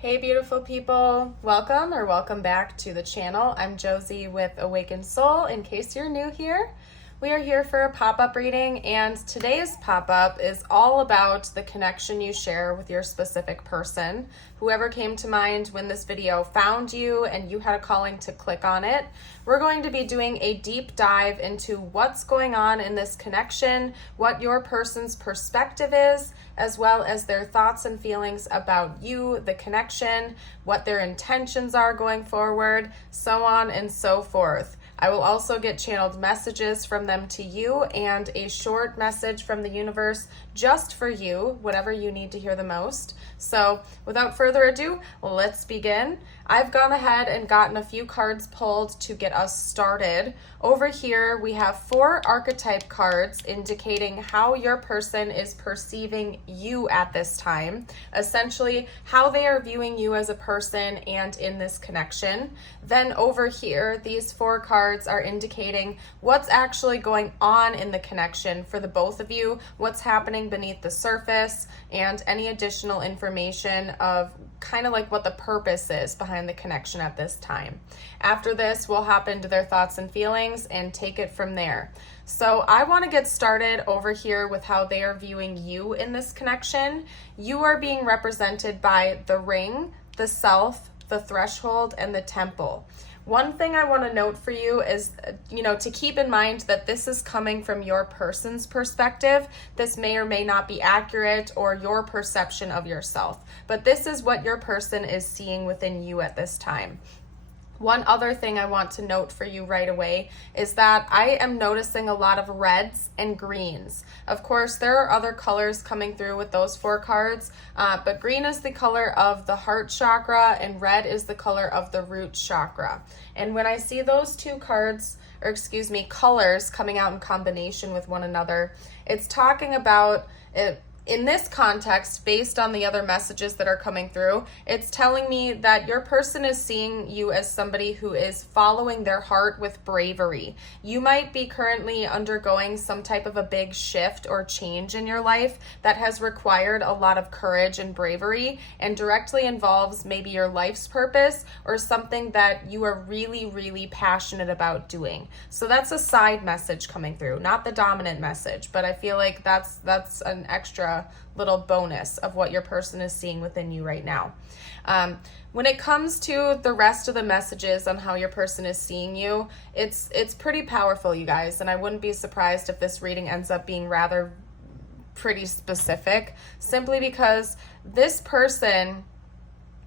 Hey beautiful people, welcome back to the channel. I'm Josie with Awakened Soul. In case you're new here, we are here for a pop-up reading, and today's pop-up is all about the connection you share with your specific person. Whoever came to mind when this video found you and you had a calling to click on it, we're going to be doing a deep dive into what's going on in this connection, what your person's perspective is, as well as their thoughts and feelings about you, the connection, what their intentions are going forward, so on and so forth. I will also get channeled messages from them to you and a short message from the universe just for you, whatever you need to hear the most. So without further ado, let's begin. I've gone ahead and gotten a few cards pulled to get us started. Over here, we have 4 archetype cards indicating how your person is perceiving you at this time, essentially how they are viewing you as a person and in this connection. Then over here, these 4 cards are indicating what's actually going on in the connection for the both of you, what's happening beneath the surface, and any additional information of kind of like what the purpose is behind the connection at this time. After this, we'll hop into their thoughts and feelings and take it from there. So I want to get started over here with how they are viewing you in this connection. You are being represented by the ring, the self, the threshold, and the temple. One thing I want to note for you is, to keep in mind that this is coming from your person's perspective. This may or may not be accurate or your perception of yourself, but this is what your person is seeing within you at this time. One other thing I want to note for you right away is that I am noticing a lot of reds and greens. Of course, there are other colors coming through with those 4 cards, but green is the color of the heart chakra and red is the color of the root chakra. And when I see those 2 colors coming out in combination with one another, it's talking about it. In this context, based on the other messages that are coming through, it's telling me that your person is seeing you as somebody who is following their heart with bravery. You might be currently undergoing some type of a big shift or change in your life that has required a lot of courage and bravery and directly involves maybe your life's purpose or something that you are really, really passionate about doing. So that's a side message coming through, not the dominant message, but I feel like that's an extra little bonus of what your person is seeing within you right now. When it comes to the rest of the messages on how your person is seeing you, it's pretty powerful, you guys, and I wouldn't be surprised if this reading ends up being rather pretty specific, simply because this person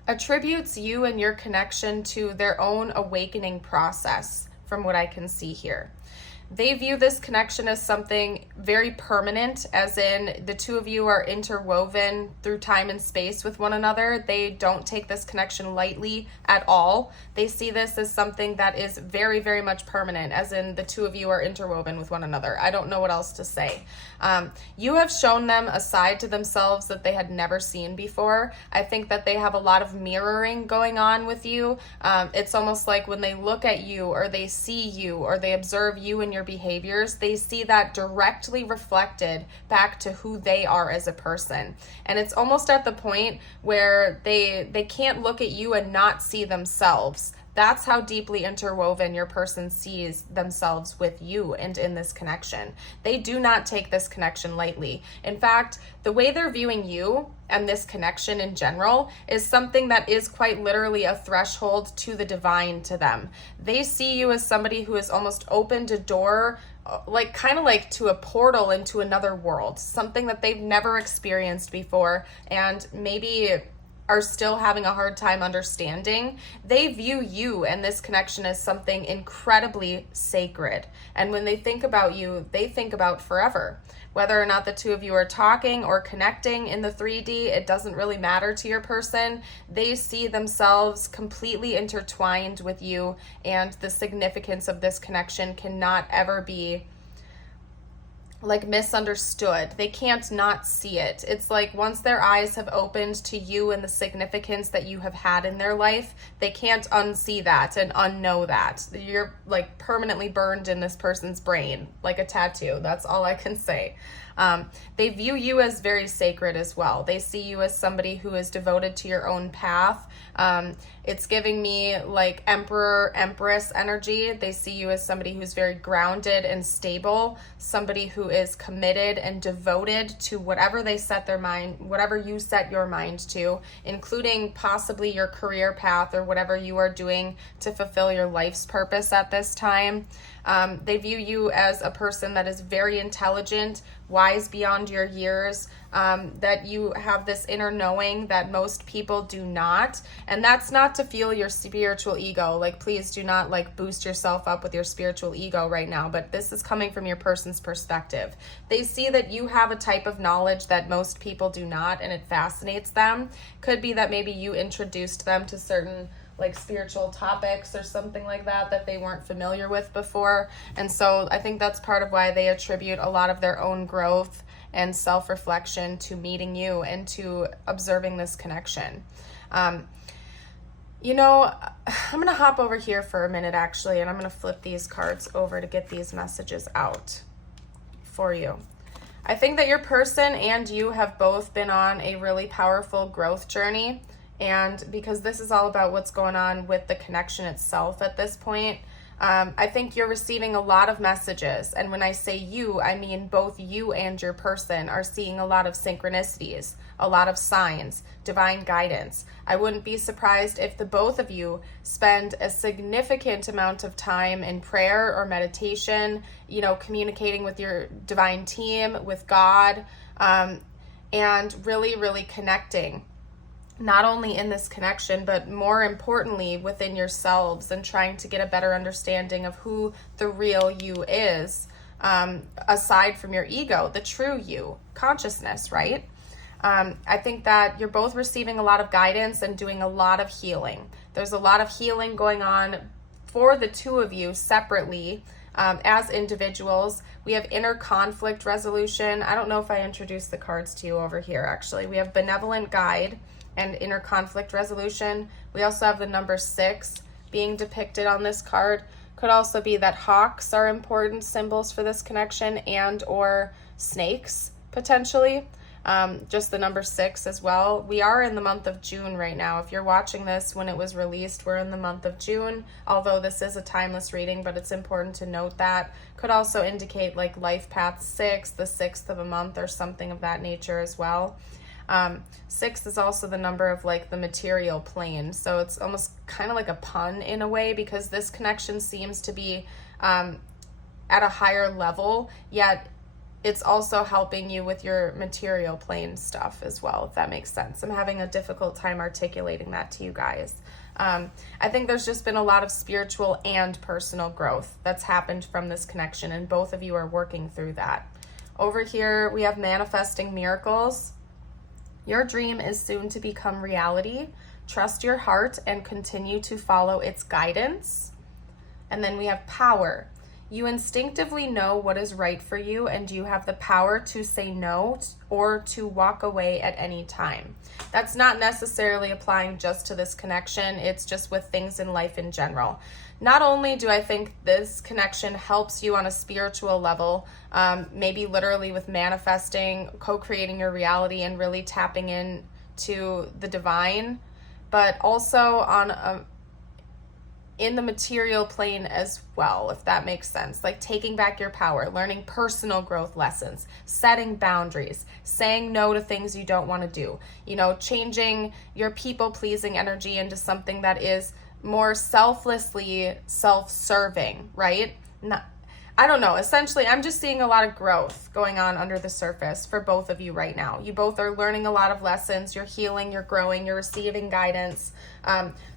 attributes you and your connection to their own awakening process, from what I can see here. They view this connection as something very permanent, as in the 2 of you are interwoven through time and space with one another. They don't take this connection lightly at all. They see this as something that is very, very much permanent, as in the 2 of you are interwoven with one another. I don't know what else to say. You have shown them a side to themselves that they had never seen before. I think that they have a lot of mirroring going on with you. It's almost like when they look at you or they see you or they observe you and your behaviors, they see that directly reflected back to who they are as a person. And it's almost at the point where they can't look at you and not see themselves. That's how deeply interwoven your person sees themselves with you and in this connection. They do not take this connection lightly. In fact, the way they're viewing you and this connection in general is something that is quite literally a threshold to the divine to them. They see you as somebody who has almost opened a door, kind of like to a portal into another world, something that they've never experienced before and maybe are still having a hard time understanding. They view you and this connection as something incredibly sacred. And when they think about you, they think about forever. Whether or not the 2 of you are talking or connecting in the 3D, it doesn't really matter to your person. They see themselves completely intertwined with you, and the significance of this connection cannot ever be misunderstood. They can't not see it. It's like once their eyes have opened to you and the significance that you have had in their life, they can't unsee that and unknow that. You're permanently burned in this person's brain like a tattoo. That's all I can say. They view you as very sacred as well. They see you as somebody who is devoted to your own path. It's giving me like Emperor, Empress energy. They see you as somebody who's very grounded and stable, somebody who is committed and devoted to whatever they set their mind, whatever you set your mind to, including possibly your career path or whatever you are doing to fulfill your life's purpose at this time. They view you as a person that is very intelligent, wise beyond your years, that you have this inner knowing that most people do not. And that's not to fuel your spiritual ego. Like, please do not like boost yourself up with your spiritual ego right now, but this is coming from your person's perspective. They see that you have a type of knowledge that most people do not, and it fascinates them. Could be that maybe you introduced them to certain like spiritual topics or something like that they weren't familiar with before. And so I think that's part of why they attribute a lot of their own growth and self-reflection to meeting you and to observing this connection. You know, I'm going to hop over here for a minute actually, and I'm going to flip these cards over to get these messages out for you. I think that your person and you have both been on a really powerful growth journey. And because this is all about what's going on with the connection itself at this point, I think you're receiving a lot of messages. And when I say you, I mean both you and your person are seeing a lot of synchronicities, a lot of signs, divine guidance. I wouldn't be surprised if the both of you spend a significant amount of time in prayer or meditation, you know, communicating with your divine team, with God, and really, really connecting. Not only in this connection, but more importantly within yourselves, and trying to get a better understanding of who the real you is, aside from your ego, the true you, consciousness, right? I think that you're both receiving a lot of guidance and doing a lot of healing. There's a lot of healing going on for the two of you separately. As individuals, we have inner conflict resolution. I don't know if I introduced the cards to you over here, actually. We have benevolent guide and inner conflict resolution. We also have the number 6 being depicted on this card. Could also be that hawks are important symbols for this connection, and or snakes potentially. Just the number 6 as well. We are in the month of June right now. If you're watching this when it was released, we're in the month of June, although this is a timeless reading, but it's important to note that. Could also indicate like life path 6, the 6th of a month or something of that nature as well. 6 is also the number of like the material plane. So it's almost kind of like a pun in a way, because this connection seems to be at a higher level, yet it's also helping you with your material plane stuff as well, if that makes sense. I'm having a difficult time articulating that to you guys. I think there's just been a lot of spiritual and personal growth that's happened from this connection, and both of you are working through that. Over here, we have manifesting miracles. Your dream is soon to become reality. Trust your heart and continue to follow its guidance. And then we have power. You instinctively know what is right for you, and you have the power to say no or to walk away at any time. That's not necessarily applying just to this connection. It's just with things in life in general. Not only do I think this connection helps you on a spiritual level, maybe literally with manifesting, co-creating your reality and really tapping in to the divine, but also on in the material plane as well, if that makes sense. Like taking back your power, learning personal growth lessons, setting boundaries, saying no to things you don't want to do, you know, changing your people-pleasing energy into something that is more selflessly self-serving, right? I don't know. Essentially, I'm just seeing a lot of growth going on under the surface for both of you right now. You both are learning a lot of lessons. You're healing, you're growing, you're receiving guidance.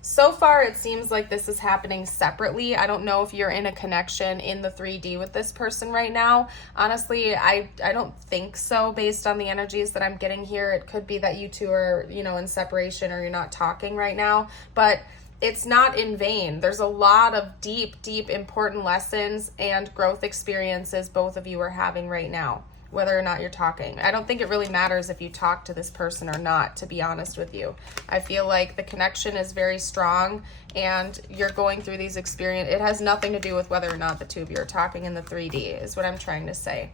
So far, it seems like this is happening separately. I don't know if you're in a connection in the 3D with this person right now. Honestly, I don't think so based on the energies that I'm getting here. It could be that you two are, you know, in separation or you're not talking right now, but it's not in vain. There's a lot of deep, deep, important lessons and growth experiences both of you are having right now whether or not you're talking. I don't think it really matters if you talk to this person or not, to be honest with you. I feel like the connection is very strong and you're going through these experiences. It has nothing to do with whether or not the two of you are talking in the 3D, is what I'm trying to say.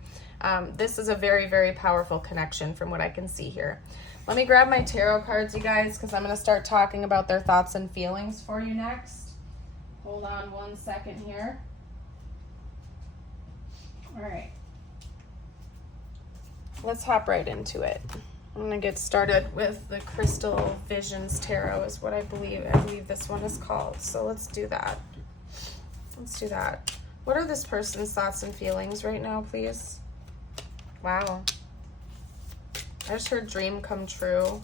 This is a very, very powerful connection from what I can see here. Let me grab my tarot cards, you guys, because I'm going to start talking about their thoughts and feelings for you next. Hold on 1 second here. All right. Let's hop right into it. I'm going to get started with the Crystal Visions Tarot is what I believe this one is called. So let's do that. Let's do that. What are this person's thoughts and feelings right now, please? Wow. I just heard dream come true.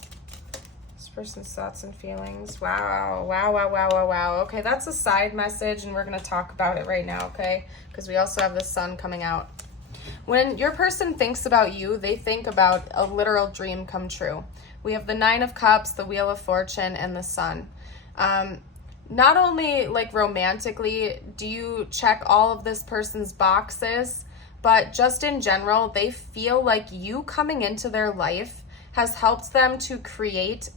This person's thoughts and feelings. Wow, wow, wow, wow, wow, wow. Okay, that's a side message, and we're going to talk about it right now, okay? Because we also have the sun coming out. When your person thinks about you, they think about a literal dream come true. We have the 9 of Cups, the Wheel of Fortune, and the Sun. Not only like romantically do you check all of this person's boxes, but just in general, they feel like you coming into their life has helped them to create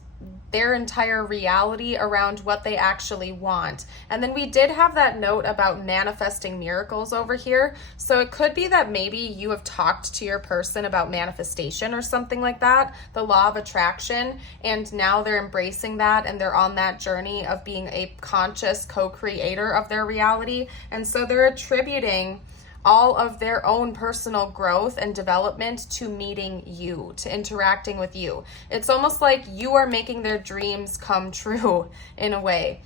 their entire reality around what they actually want. And then we did have that note about manifesting miracles over here. So it could be that maybe you have talked to your person about manifestation or something like that, the law of attraction, and now they're embracing that and they're on that journey of being a conscious co-creator of their reality. And so they're attributing all of their own personal growth and development to meeting you, to interacting with you. It's almost like you are making their dreams come true in a way.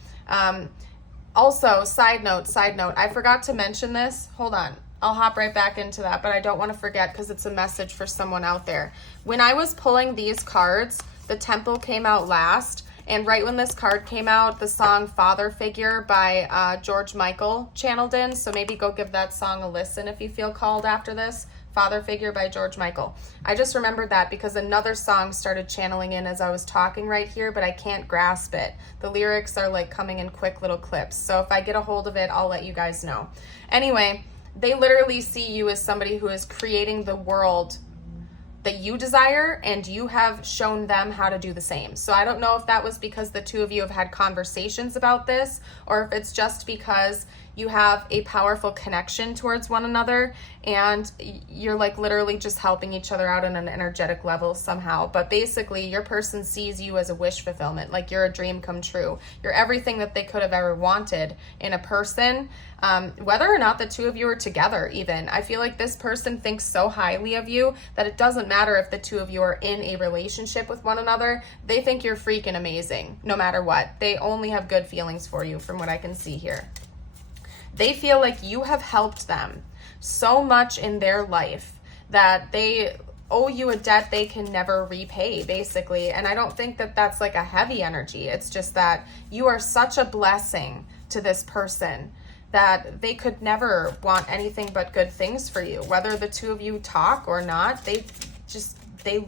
Also, side note, I forgot to mention this. Hold on. I'll hop right back into that, but I don't want to forget because it's a message for someone out there. When I was pulling these cards, the Temple came out last. And right when this card came out, the song Father Figure by George Michael channeled in. So maybe go give that song a listen if you feel called after this. Father Figure by George Michael. I just remembered that because another song started channeling in as I was talking right here, but I can't grasp it. The lyrics are like coming in quick little clips. So if I get a hold of it, I'll let you guys know. Anyway, they literally see you as somebody who is creating the world that you desire, and you have shown them how to do the same. So I don't know if that was because the two of you have had conversations about this, or if it's just because you have a powerful connection towards one another and you're like literally just helping each other out on an energetic level somehow. But basically your person sees you as a wish fulfillment, like you're a dream come true. You're everything that they could have ever wanted in a person, whether or not the two of you are together even. I feel like this person thinks so highly of you that it doesn't matter if the two of you are in a relationship with one another. They think you're freaking amazing no matter what. They only have good feelings for you from what I can see here. They feel like you have helped them so much in their life that they owe you a debt they can never repay, basically. And I don't think that that's like a heavy energy. It's just that you are such a blessing to this person that they could never want anything but good things for you. Whether the two of you talk or not, they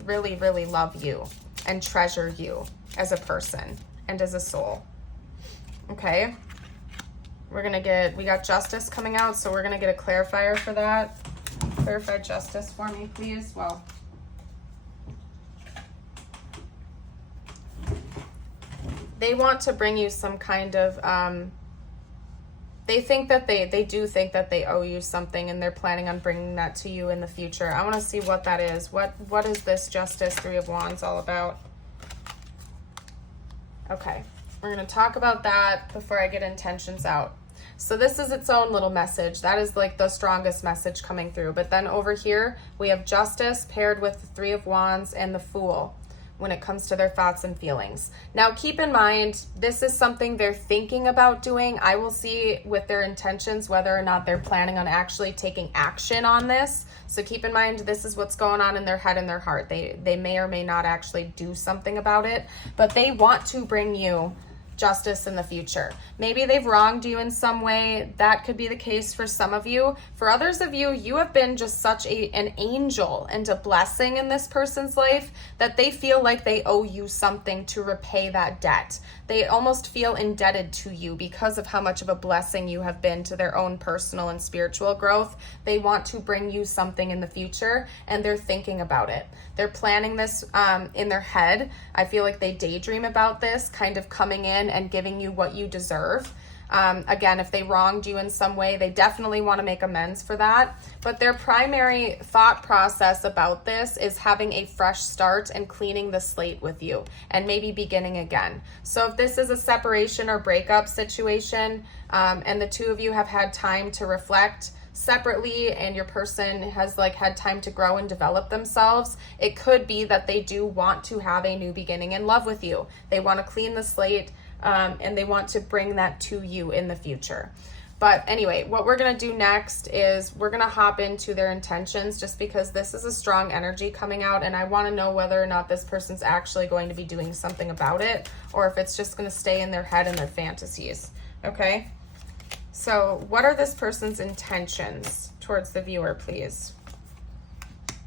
really, really love you and treasure you as a person and as a soul. Okay? We got justice coming out, so we're gonna get a clarifier for that. Clarify justice for me, please. Well, they want to bring you some kind of, they think that they do think that they owe you something, and they're planning on bringing that to you in the future. I want to see what that is. What is this Justice 3 of Wands all about? Okay. We're going to talk about that before I get intentions out. So this is its own little message. That is like the strongest message coming through. But then over here, we have Justice paired with the 3 of Wands and the Fool when it comes to their thoughts and feelings. Now, keep in mind, this is something they're thinking about doing. I will see with their intentions whether or not they're planning on actually taking action on this. So keep in mind, this is what's going on in their head and their heart. They may or may not actually do something about it, but they want to bring you justice in the future. Maybe they've wronged you in some way. That could be the case for some of you. For others of you, you have been just such an angel and a blessing in this person's life that they feel like they owe you something to repay that debt. They almost feel indebted to you because of how much of a blessing you have been to their own personal and spiritual growth. They want to bring you something in the future, and they're thinking about it. They're planning this in their head. I feel like they daydream about this, kind of coming in and giving you what you deserve. Again, if they wronged you in some way, they definitely want to make amends for that. But their primary thought process about this is having a fresh start and cleaning the slate with you and maybe beginning again. So if this is a separation or breakup situation, and the two of you have had time to reflect separately and your person has had time to grow and develop themselves, it could be that they do want to have a new beginning in love with you. They want to clean the slate, and they want to bring that to you in the future. But anyway, what we're going to do next is we're going to hop into their intentions, just because this is a strong energy coming out, and I want to know whether or not this person's actually going to be doing something about it, or if it's just going to stay in their head and their fantasies. Okay? So what are this person's intentions towards the viewer, please?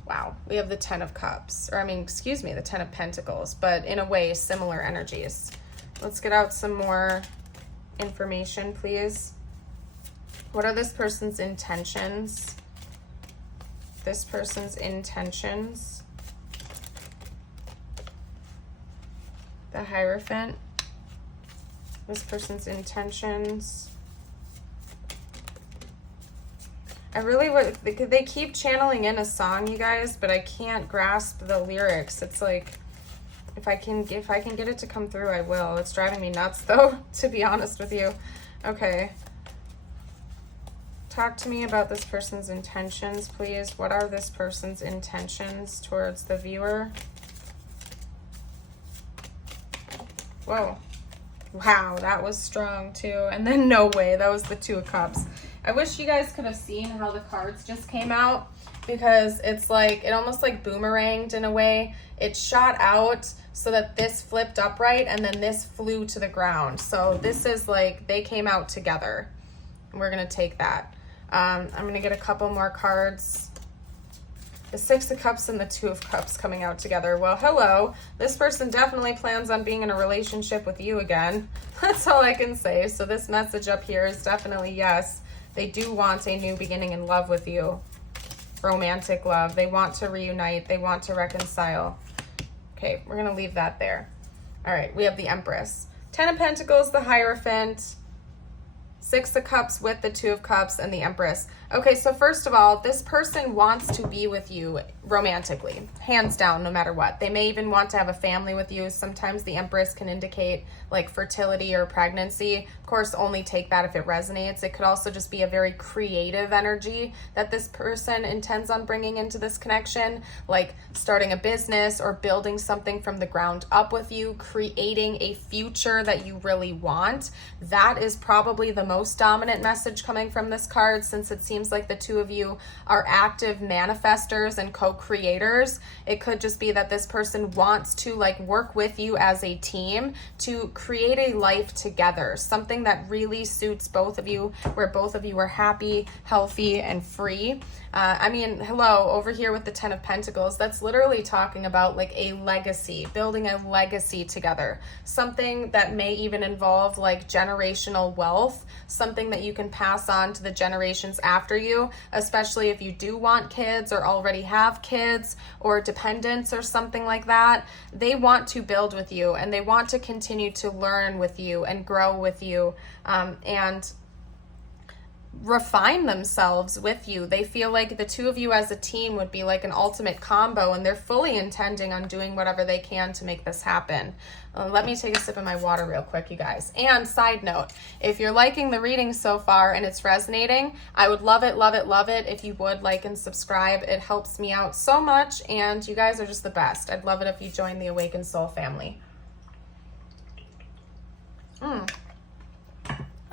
Wow, we have the 10 of Cups, the 10 of Pentacles, but in a way, similar energies. Let's get out some more information, please. What are this person's intentions? This person's intentions. The Hierophant. This person's intentions. They keep channeling in a song, you guys, but I can't grasp the lyrics. It's like, if I can get it to come through, I will. It's driving me nuts, though, to be honest with you. Okay. Talk to me about this person's intentions, please. What are this person's intentions towards the viewer? Whoa. Wow, that was strong, too. And then no way, that was the 2 of Cups. I wish you guys could have seen how the cards just came out, because it's like, it almost like boomeranged in a way. It shot out so that this flipped upright and then this flew to the ground. So this is like, they came out together. We're going to take that. I'm going to get a couple more cards. The 6 of Cups and the 2 of Cups coming out together. Well, hello. This person definitely plans on being in a relationship with you again. That's all I can say. So this message up here is definitely yes. They do want a new beginning in love with you. Romantic love. They want to reunite. They want to reconcile. Okay, we're going to leave that there. All right, we have the Empress. 10 of Pentacles, the Hierophant. 6 of Cups with the 2 of Cups and the Empress. Okay, so first of all, this person wants to be with you romantically, hands down, no matter what. They may even want to have a family with you. Sometimes the Empress can indicate like fertility or pregnancy. Of course, only take that if it resonates. It could also just be a very creative energy that this person intends on bringing into this connection, like starting a business or building something from the ground up with you, creating a future that you really want. That is probably the most dominant message coming from this card, since it seems like the 2 of you are active manifestors and co-creators. It could just be that this person wants to like work with you as a team to create a life together, something that really suits both of you, where both of you are happy, healthy, and free. Hello, over here with the 10 of Pentacles, that's literally talking about like a legacy, building a legacy together, something that may even involve like generational wealth, something that you can pass on to the generations after you, especially if you do want kids or already have kids or dependents or something like that. They want to build with you, and they want to continue to learn with you and grow with you, and refine themselves with you. They feel like the 2 of you as a team would be like an ultimate combo, and they're fully intending on doing whatever they can to make this happen. Let me take a sip of my water real quick, you guys. And side note, if you're liking the reading so far and it's resonating, I would love it, love it, love it if you would like and subscribe. It helps me out so much, and you guys are just the best. I'd love it if you join the Awakened Soul family.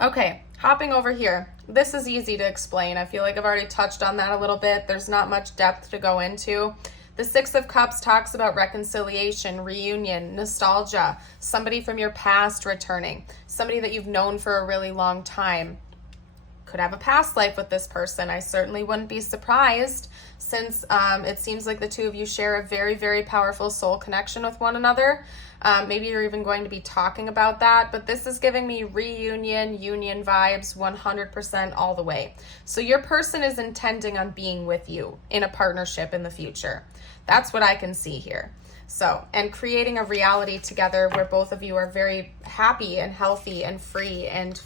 Okay, hopping over here. This is easy to explain. I feel like I've already touched on that a little bit. There's not much depth to go into. The Six of Cups talks about reconciliation, reunion, nostalgia, somebody from your past returning, somebody that you've known for a really long time. Could have a past life with this person. I certainly wouldn't be surprised, since it seems like the two of you share a very, very powerful soul connection with one another. Maybe you're even going to be talking about that, but this is giving me reunion, union vibes 100% all the way. So your person is intending on being with you in a partnership in the future. That's what I can see here. So, and creating a reality together where both of you are very happy and healthy and free, and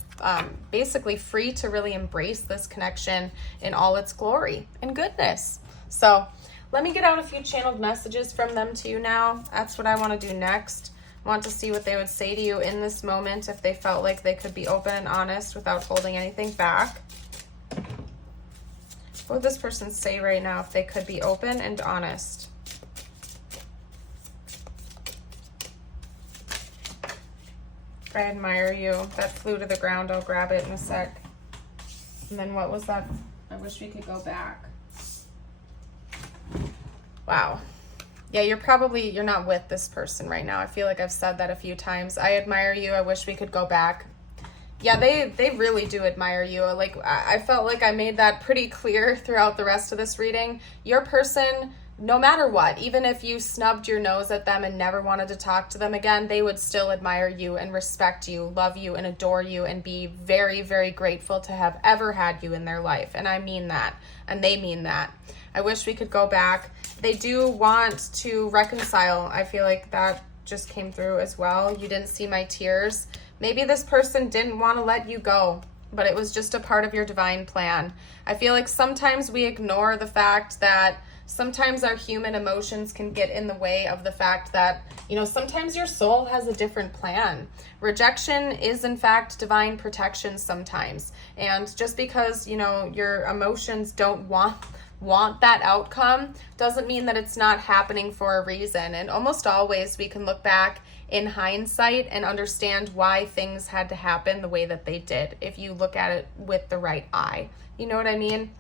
basically free to really embrace this connection in all its glory and goodness. So let me get out a few channeled messages from them to you now. That's what I want to do next. I want to see what they would say to you in this moment, if they felt like they could be open and honest without holding anything back. What would this person say right now if they could be open and honest? I admire you. That flew to the ground. I'll grab it in a sec. And then what was that? I wish we could go back. Wow. Yeah, you're not with this person right now. I feel like I've said that a few times. I admire you. I wish we could go back. Yeah, they really do admire you. Like, I felt like I made that pretty clear throughout the rest of this reading. Your person, no matter what, even if you snubbed your nose at them and never wanted to talk to them again, they would still admire you and respect you, love you and adore you, and be very, very grateful to have ever had you in their life. And I mean that, and they mean that. I wish we could go back. They do want to reconcile. I feel like that just came through as well. You didn't see my tears. Maybe this person didn't want to let you go, but it was just a part of your divine plan. I feel like sometimes we ignore the fact that sometimes our human emotions can get in the way of the fact that, sometimes your soul has a different plan. Rejection is, in fact, divine protection sometimes. And just because, your emotions don't want that outcome doesn't mean that it's not happening for a reason. And almost always we can look back in hindsight and understand why things had to happen the way that they did, if you look at it with the right eye. You know what I mean?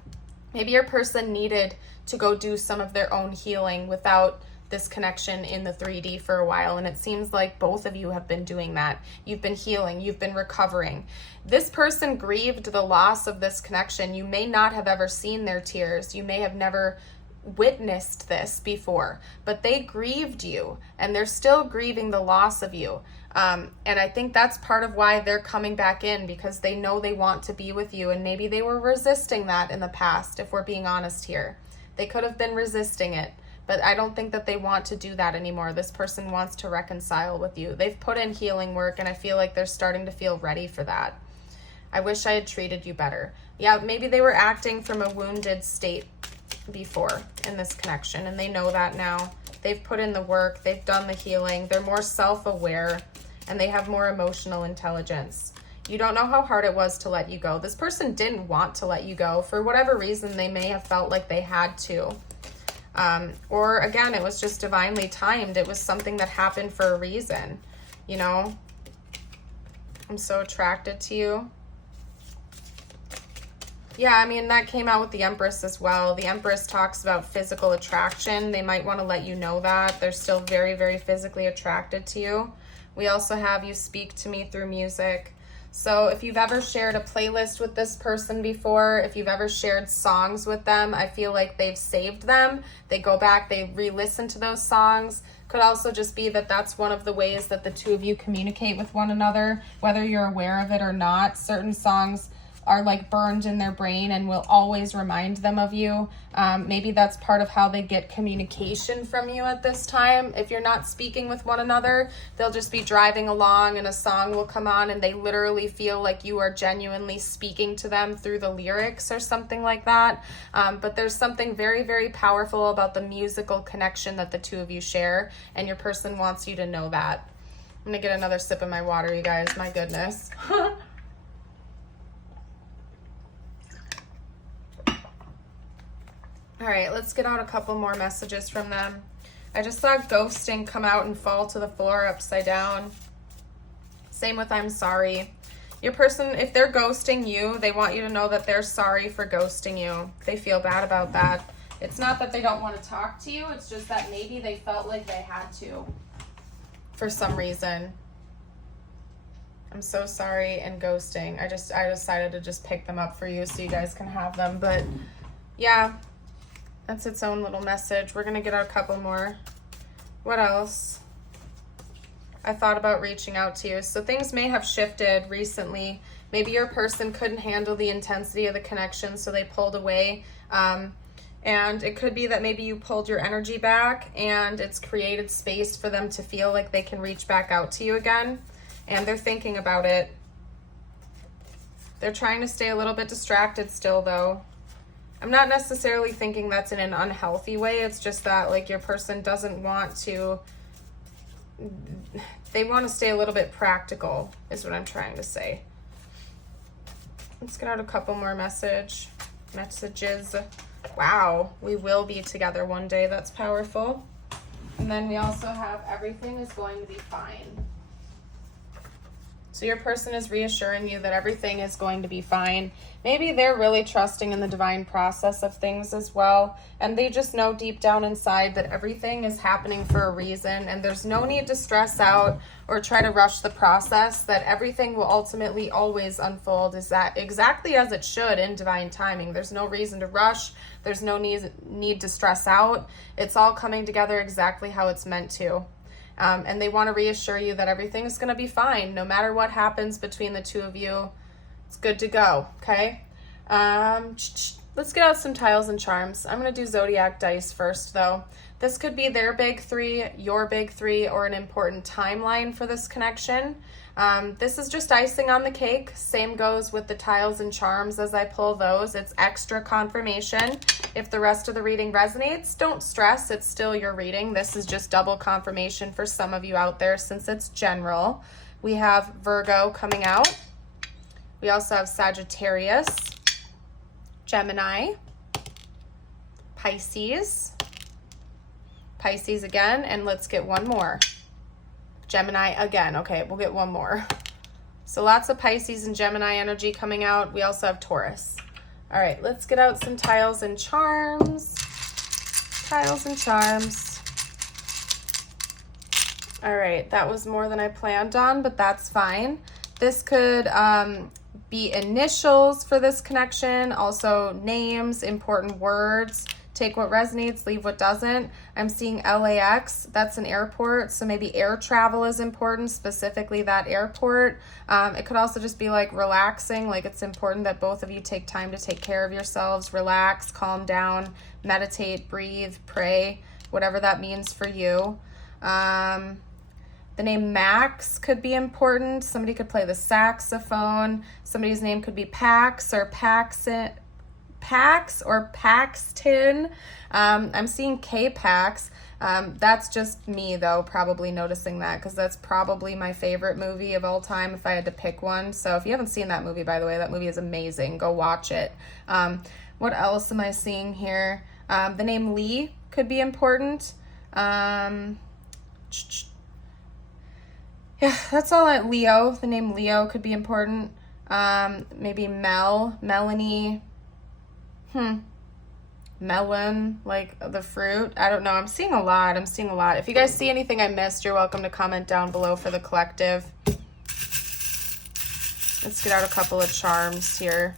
Maybe your person needed to go do some of their own healing without this connection in the 3D for a while, and it seems like both of you have been doing that. You've been healing, you've been recovering. This person grieved the loss of this connection. You may not have ever seen their tears. You may have never witnessed this before, but they grieved you, and they're still grieving the loss of you. And I think that's part of why they're coming back in, because they know they want to be with you, and maybe they were resisting that in the past, if we're being honest here. They could have been resisting it, but I don't think that they want to do that anymore. This person wants to reconcile with you. They've put in healing work, and I feel like they're starting to feel ready for that. I wish I had treated you better. Yeah, maybe they were acting from a wounded state before in this connection, and they know that now. They've put in the work, they've done the healing, they're more self-aware, and they have more emotional intelligence. You don't know how hard it was to let you go. This person didn't want to let you go. For whatever reason, they may have felt like they had to. Or again, it was just divinely timed. It was something that happened for a reason. I'm so attracted to you. Yeah, I mean, that came out with the Empress as well. The Empress talks about physical attraction. They might want to let you know that. They're still very, very physically attracted to you. We also have you speak to me through music. So if you've ever shared a playlist with this person before, if you've ever shared songs with them, I feel like they've saved them. They go back, they re-listen to those songs. Could also just be that that's one of the ways that the two of you communicate with one another, whether you're aware of it or not. Certain songs are like burned in their brain and will always remind them of you. Maybe that's part of how they get communication from you at this time. If you're not speaking with one another, they'll just be driving along and a song will come on and they literally feel like you are genuinely speaking to them through the lyrics or something like that. But there's something very, very powerful about the musical connection that the two of you share, and your person wants you to know that. I'm gonna get another sip of my water, you guys. My goodness. All right, let's get out a couple more messages from them. I just saw ghosting come out and fall to the floor upside down. Same with I'm sorry. Your person, if they're ghosting you, they want you to know that they're sorry for ghosting you. They feel bad about that. It's not that they don't want to talk to you. It's just that maybe they felt like they had to for some reason. I'm so sorry, and ghosting. I decided to just pick them up for you so you guys can have them. But yeah, that's its own little message. We're going to get out a couple more. What else? I thought about reaching out to you. So things may have shifted recently. Maybe your person couldn't handle the intensity of the connection, so they pulled away. And it could be that maybe you pulled your energy back and it's created space for them to feel like they can reach back out to you again. And they're thinking about it. They're trying to stay a little bit distracted still, though. I'm not necessarily thinking that's in an unhealthy way. It's just that, like, your person doesn't want to, they want to stay a little bit practical, is what I'm trying to say. Let's get out a couple more messages. Wow, we will be together one day. That's powerful. And then we also have everything is going to be fine. So your person is reassuring you that everything is going to be fine. Maybe they're really trusting in the divine process of things as well. And they just know deep down inside that everything is happening for a reason. And there's no need to stress out or try to rush the process. That everything will ultimately always unfold is that exactly as it should in divine timing. There's no reason to rush. There's no need to stress out. It's all coming together exactly how it's meant to. And they want to reassure you that everything is going to be fine. No matter what happens between the two of you, it's good to go, okay? Let's get out some tiles and charms. I'm going to do Zodiac dice first, though. This could be their big three, your big three, or an important timeline for this connection. This is just icing on the cake. Same goes with the tiles and charms as I pull those. It's extra confirmation. If the rest of the reading resonates, don't stress. It's still your reading. This is just double confirmation for some of you out there since it's general. We have Virgo coming out. We also have Sagittarius, Gemini, Pisces again, and let's get one more. Gemini again. Okay, we'll get one more. So lots of Pisces and Gemini energy coming out. We also have Taurus. All right, let's get out some tiles and charms. Tiles and charms. All right, that was more than I planned on, but that's fine. This could be initials for this connection, also names, important words. Take what resonates, leave what doesn't. I'm seeing LAX, that's an airport, so maybe air travel is important, specifically that airport. It could also just be like relaxing, like it's important that both of you take time to take care of yourselves, relax, calm down, meditate, breathe, pray, whatever that means for you. The name Max could be important. Somebody could play the saxophone. Somebody's name could be Pax or Paxton. I'm seeing K-Pax. That's just me, though, probably noticing that because that's probably my favorite movie of all time if I had to pick one. So if you haven't seen that movie, by the way, that movie is amazing. Go watch it. What else am I seeing here? The name Lee could be important. Yeah, that's all at Leo. The name Leo could be important. Maybe Melanie. Melon, like the fruit. I don't know. I'm seeing a lot. If you guys see anything I missed, you're welcome to comment down below for the collective. Let's get out a couple of charms here.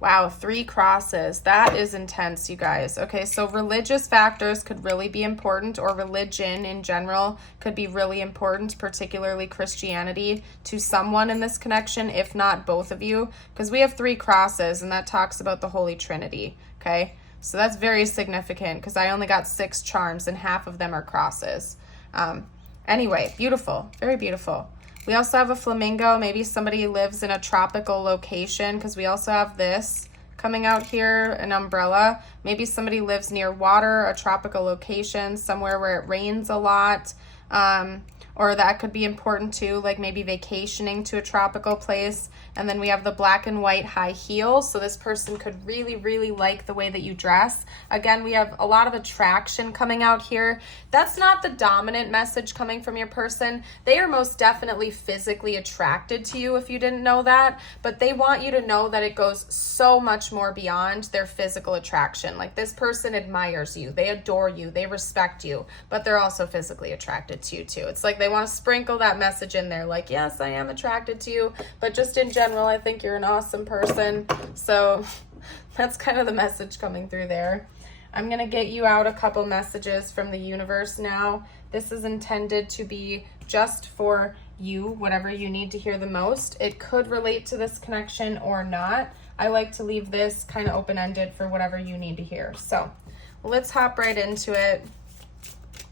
Wow, 3 crosses. That is intense, you guys. Okay, so religious factors could really be important, or religion in general could be really important, particularly Christianity, to someone in this connection, if not both of you, because we have 3 crosses, and that talks about the Holy Trinity, okay? So that's very significant, because I only got 6 charms, and half of them are crosses. Anyway, beautiful. Very beautiful. We also have a flamingo. Maybe somebody lives in a tropical location because we also have this coming out here, an umbrella. Maybe somebody lives near water, a tropical location, somewhere where it rains a lot. or that could be important too, like maybe vacationing to a tropical place. And then we have the black and white high heels. So this person could really, really like the way that you dress. Again, we have a lot of attraction coming out here. That's not the dominant message coming from your person. They are most definitely physically attracted to you, if you didn't know that, but they want you to know that it goes so much more beyond their physical attraction. Like, this person admires you, they adore you, they respect you, but they're also physically attracted to you too. It's like they want to sprinkle that message in there, like, yes, I am attracted to you, but just in general, I think you're an awesome person. So that's kind of the message coming through there. I'm going to get you out a couple messages from the universe now. This is intended to be just for you, whatever you need to hear the most. It could relate to this connection or not. I like to leave this kind of open-ended for whatever you need to hear. So let's hop right into it.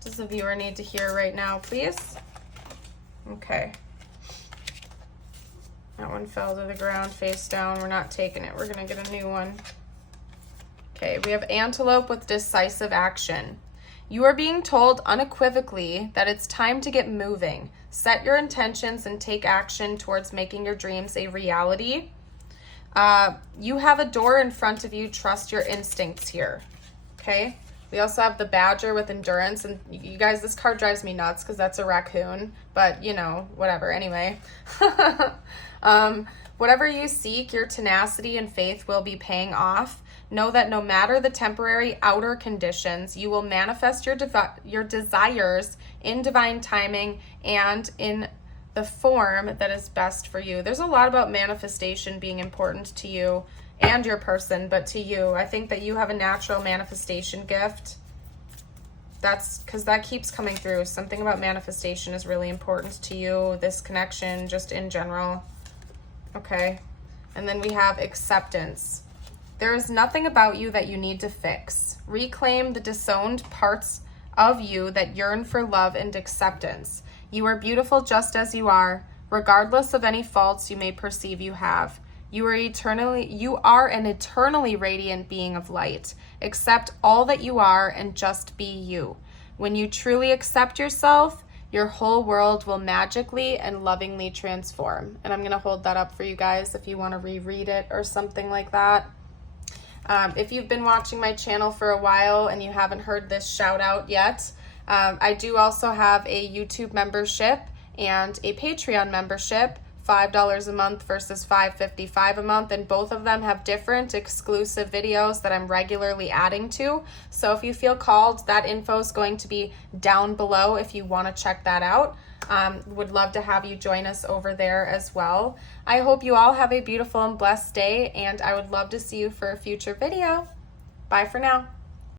Does the viewer need to hear right now, please? Okay. That one fell to the ground face down. We're not taking it. We're going to get a new one. Okay, we have antelope with decisive action. You are being told unequivocally that it's time to get moving. Set your intentions and take action towards making your dreams a reality. You have a door in front of you. Trust your instincts here. Okay. We also have the badger with endurance. And you guys, this card drives me nuts because that's a raccoon. But, you know, whatever. Anyway. Whatever you seek, your tenacity and faith will be paying off. Know that no matter the temporary outer conditions, you will manifest your desires in divine timing and in the form that is best for you. There's a lot about manifestation being important to you and your person, but to you, I think that you have a natural manifestation gift. That's because that keeps coming through. Something about manifestation is really important to you, this connection, just in general. Okay. And then we have acceptance. There is nothing about you that you need to fix. Reclaim the disowned parts of you that yearn for love and acceptance. You are beautiful just as you are, regardless of any faults you may perceive you have. You are an eternally radiant being of light. Accept all that you are and just be you. When you truly accept yourself, your whole world will magically and lovingly transform. And I'm going to hold that up for you guys if you want to reread it or something like that. If you've been watching my channel for a while and you haven't heard this shout out yet, I do also have a YouTube membership and a Patreon membership, $5 a month versus $5.55 a month, and both of them have different exclusive videos that I'm regularly adding to. So if you feel called, that info is going to be down below if you want to check that out. Would love to have you join us over there as well. I hope you all have a beautiful and blessed day, and I would love to see you for a future video. Bye for now.